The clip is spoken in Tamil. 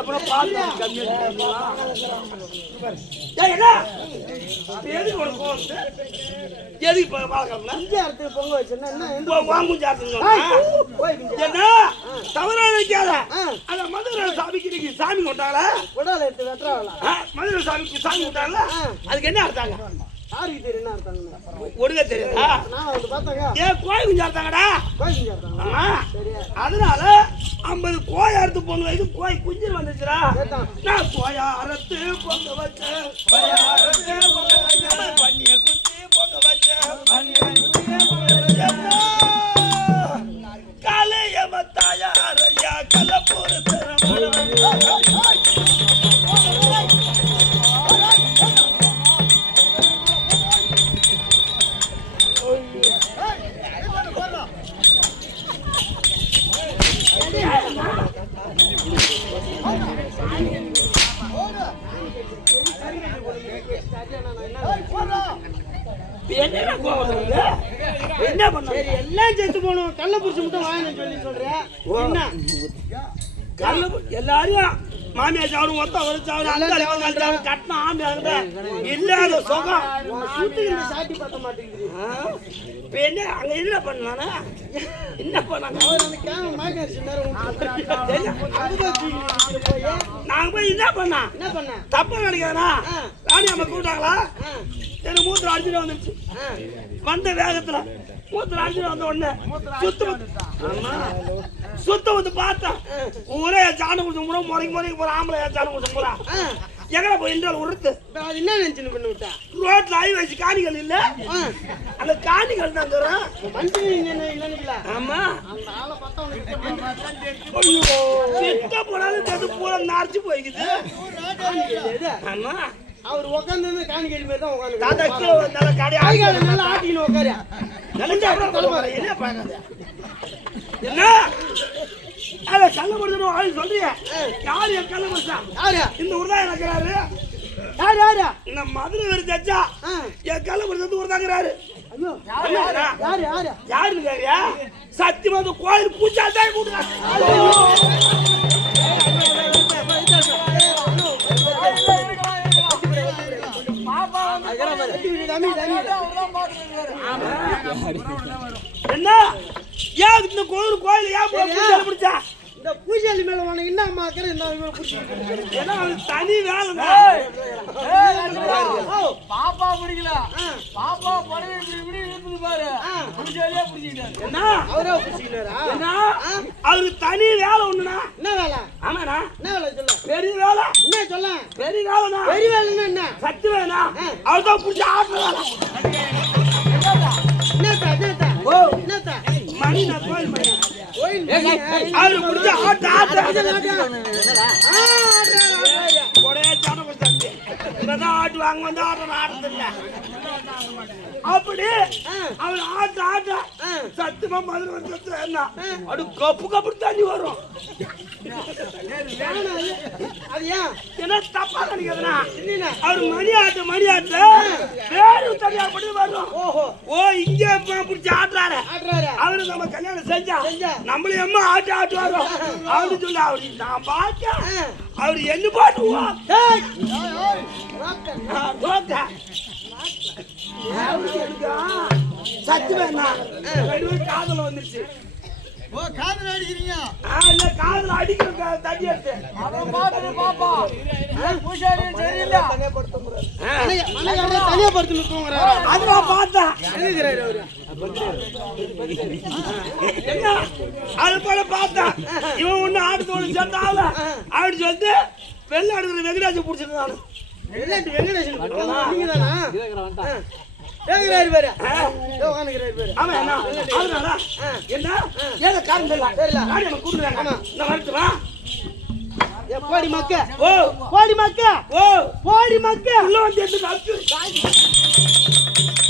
அப்புறம் பொங்க வச்சுன்னா தவறா நினைக்காத மதுரை சாமிக்கு சாமி கொண்டாங்களா உடல எடுத்து வெட்டுறாங்களா மதுரை சாமிக்கு சாமி கொண்டாங்களா அதுக்கு என்ன அர்த்தாங்க யாருக்கு தெரியும் என்ன அர்த்தாங்க ஒடுங்க தெரியுதா நான் வந்து பார்த்தாங்க ஏன் கோயில் குஞ்சு அர்த்தாங்கடா கோயில் குஞ்சு அர்த்தாங்க அதனால 50 கோயை அறுத்து பொண்ணு வைத்து கோய் குஞ்சு வந்துச்சுடா நான் கோயா அறுத்து பொங்க வச்சேன் பண்ணிய குச்சி பொங்க வச்சேன் காலையம தாயாரையா கலப்பூர் என்ன பண்ண எல்லாம் செத்து போனோம் கள்ள புடிச்சு மட்டும் வாங்கன்னு சொல்லி சொல்றேன் எல்லாரையும் மாமியார் சாவரும் மொத்தம் ஒரு சாவரும் கட்டின ஆம்பியாங்க இல்லாத சுகம் சாட்டி பத்த மாட்டேங்குது என்ன அங்க என்ன பண்ணானா என்ன பண்ணாங்க நாங்க போய் என்ன பண்ண தப்பா நினைக்கிறா ராணி அம்மா கூப்பிட்டாங்களா எனக்கு மூத்திரம் அடிச்சுட்டு வந்துருச்சு வந்த வேகத்துல மூத்திரம் அடிச்சுட்டு வந்த உடனே சுத்தம் வந்து பார்த்தேன் ஊரே ஜானு குடிச்ச முறை முறைக்கு போற ஆம்பளை ஜானு குடிச்ச முறை எங்கட போய் என்றால் உருத்து அது என்ன நினைச்சுன்னு பண்ணி விட்டா ரோட்ல ஆய் வச்சு காணிகள் இல்ல அந்த காணிகள் தான் தரும் ஆமா சித்த போனாலும் பூரா நரைச்சு போய்க்குது ஆமா அவர் உட்காந்து காணிக்கை மாதிரி தான் உட்காந்து ஆட்டின்னு உட்காரு என்ன பாக்காத என்ன அத கள்ள கொடுத்துடும் ஆளு சொல்றிய யாரு என் கள்ள கொடுத்தா யாரு இந்த ஊர்ல இருக்கிறாரு யாரு யாரு இந்த மதுரை வேறு தச்சா என் கள்ள கொடுத்து ஊர் தாங்கிறாரு யாரு யாரு யாருன்னு கேக்குறியா சத்தியமா அந்த கோயில் பூஜா தான் கூட்டுறாங்க என்ன ஏன் இந்த கோயில் ஏன் பிடிச்சா இந்த பூஜாலி மேல உனக்கு என்ன அம்மாக்கிற என்ன ஏன்னா தனி வேலை பாப்பா பிடிக்கல பாப்பா படவே இப்படி இருக்குது பாரு பூஜாலியா பிடிச்சிட்டாரு என்ன அவரே பிடிச்சிட்டாரா என்ன அவருக்கு தனி வேலை ஒண்ணுனா என்ன வேலை ஆமாடா என்ன வேலை சொல்ல பெரிய வேலை என்ன சொல்ல வெறிகாலனா வெறிவேலன்னா என்ன சத்து வேணா அவர்தான் புடிச்சு ஆடுறாங்க என்னத்தா ஓ என்னத்தா மணி நான் கோயில் மணி அவரு புடிச்சு ஆடுறாங்க ஒரே ஜனங்க சந்தி இப்பதான் ஆட்டுவாங்க வந்து ஆடுறதில்ல அப்படி அவன் ஆட்ட சத்துமா மதுரை வந்து என்ன அப்படி கப்பு கப்பு தண்ணி வரும் அது ஏன் என்ன தப்பா நினைக்கிறதுனா அவர் மணி ஆட்டுல வேறு தனியா படி வரும் ஓ இங்க பிடிச்சி ஆட்டுறாரு அவரு நம்ம கல்யாணம் செஞ்சா நம்மள எம்மா ஆட்டு வரும் அவரு சொல்ல அவரு நான் பார்த்தேன் அவரு என்ன பாட்டுவோம் சத்து வேணாம் காதல வந்துருச்சு ஓ காதல அடிக்கிறீங்க இல்ல காதல அடிக்கிற தண்ணி எடுத்து அவன் பாத்து பாப்பா பூசாரி சரியில்லை தனியா படுத்து நிக்குங்கறாரு அதுவா பார்த்தா எழுதுறாரு அவரு என்ன அது போல பார்த்தா இவன் ஒண்ணு ஆடுதோடு சொன்னால அப்படி சொல்லிட்டு வெள்ள அடுக்கிற வெங்கடாஜ் புடிச்சிருந்தானு வெங்கடேசன் நீங்க தானா ஏங்கறாரு பேரு உட்கார்ந்துக்கறாரு பேரு ஆமா என்ன அதுனால என்ன ஏல காரணம் தெரியல காடி நம்ம கூடுறாங்க நான் வரட்டுமா கோடி மக்க ஓ கோடி மக்க ஓ கோடி மக்க உள்ள வந்து எடுத்து